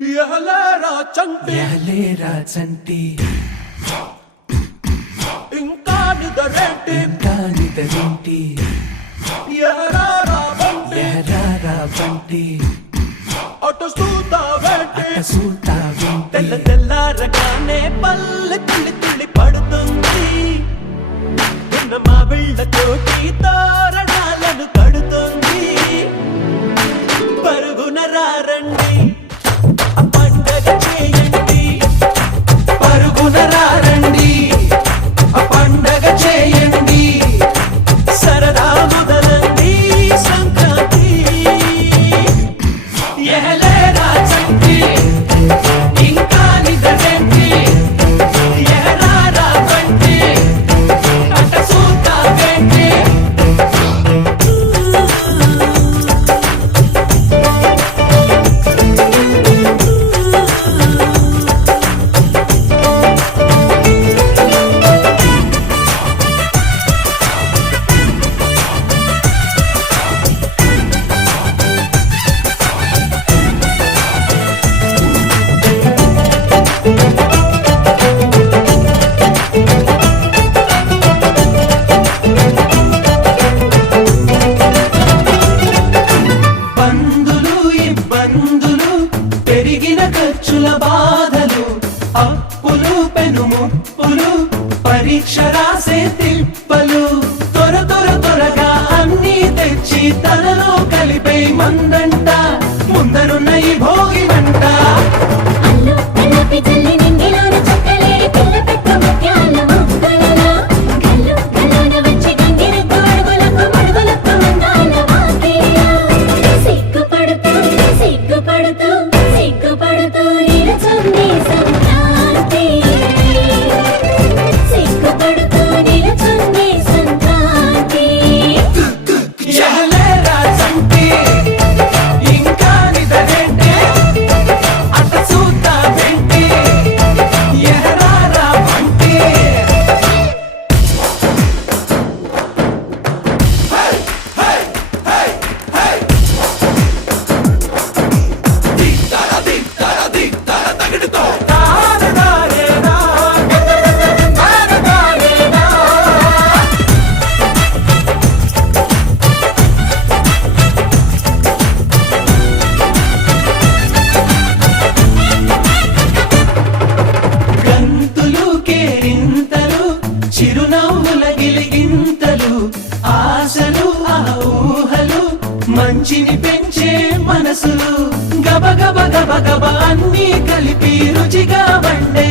ఎహలేరా చంటి ఇంకా నిదరేంటి ఎహరారా బంటి అటు చూస్తావేంటి తెల్ల తెల్లారగానే పల్లె తుళ్ళి తుళ్ళి పడుతుంది మా బిళ్ళతోటి తోరణాలను కడుతుంది పరుగున రారండి పండగ చేయండి పరుగున రారండి పండగ చేయండి సరదా మొదలండి సంక్రాంతి ఎహలేరా చంటి ఇంకా నిదరేంటి ఎహరారా బంటి అట చూస్తావేంటి ఇబ్బందులు పెరిగిన ఖర్చుల బాధలు అప్పులు పెనుముప్పులు పరీక్ష రాసే తిప్పలు త్వరగా అన్నీ తెచ్చి తనలో కలిపే మందంట ముందరున్న ఈ భోగి మంట ఎహలేరా చంటి ఇంకా నిదరేంటి అట చూస్తావేంటి ఎహరారా బంటి గంతులు కేరింతలు చిరునవ్వుల గిలిగింతలు ఆశలు ఆ ఊహలు మంచిని పెంచే మనసులు గబ అన్నీ కలిపి రుచిగా వండే